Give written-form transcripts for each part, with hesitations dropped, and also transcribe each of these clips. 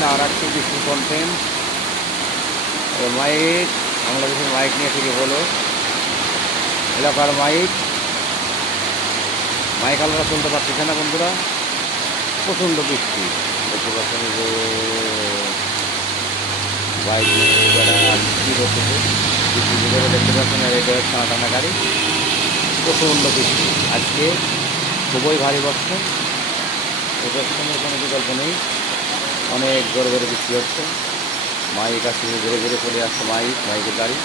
দেখছেন আর একটি বৃষ্টির কন্টেন্ট। মাইক, বাংলাদেশের মাইক নিয়ে থেকে হলো এলাকার মাইক আলাদা চলতে পারতেছে না বন্ধুরা, প্রচণ্ড বৃষ্টি। দেখতে পাচ্ছেন যে বাইক নিয়ে যারা বৃষ্টি করতেছে, বৃষ্টির ভিতরে দেখতে পাচ্ছেন এটা টানা টানা গাড়ি, প্রচণ্ড বৃষ্টি। আজকে খুবই ভারী বর্ষণ, এটার সঙ্গে কোনো বিকল্প নেই, অনেক জোরে জোরে বৃষ্টি হচ্ছে। মাইক আসছে, ধীরে ধীরে চলে আসছে মাইকের গাড়ি।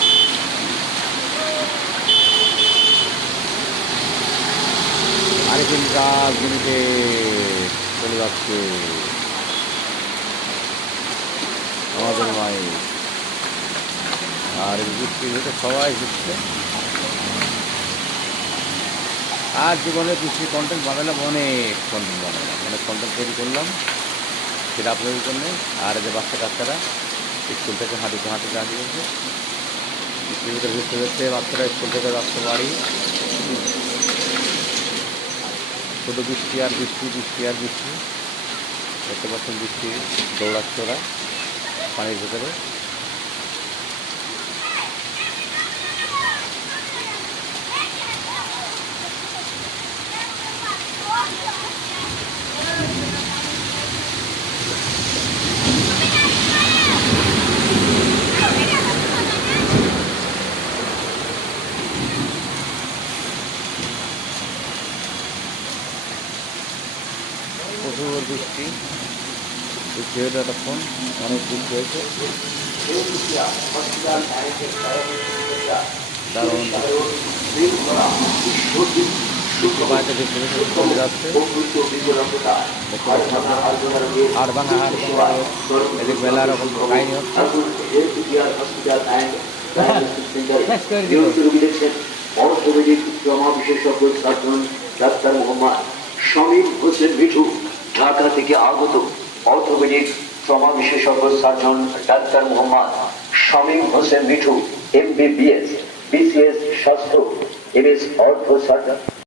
আরেকদিন কাজ জমিতে চলে যাচ্ছে আমাদের মাইক। আর বৃষ্টির ভিতরে সবাই ঘুরছে। আর জীবনে বৃষ্টির কন্টেন্ট বানালাম, অনেক কন্টেন্ট তৈরি করলাম সেটা আপনাদের জন্য। আর যে বাচ্চারা স্কুল থেকে হাঁটুতে আসছে, বৃষ্টির ভিতরে ঘুরতে যাচ্ছে বাচ্চারা, স্কুল থেকে রাস্তা বাড়ি, শুধু বৃষ্টি আর বৃষ্টি দেখতে পাচ্ছেন বৃষ্টি দৌড়াচ্ছে ওরা পানির ভেতরে। প্রচুর বৃষ্টি হয়েছে এতক্ষণ, অনেক বৃষ্টি হয়েছে, দারুণ বাড়িতে বৃষ্টি চলে যাচ্ছে। হাড় ভাঙা এদিক মেলা রকম কাহিনী হচ্ছে। অর্থোপেডিক ট্রমা বিশেষজ্ঞ সার্জন ডাক্তার মোহাম্মদ শামীম হোসেন মিঠু, ঢাকা থেকে আগত অর্থোপেডিক ট্রমা বিশেষজ্ঞ surgeon doctor Mohammad Shamim Hossain Mithu, MBBS, BCS স্বাস্থ্য, MS অর্থ সার্জন।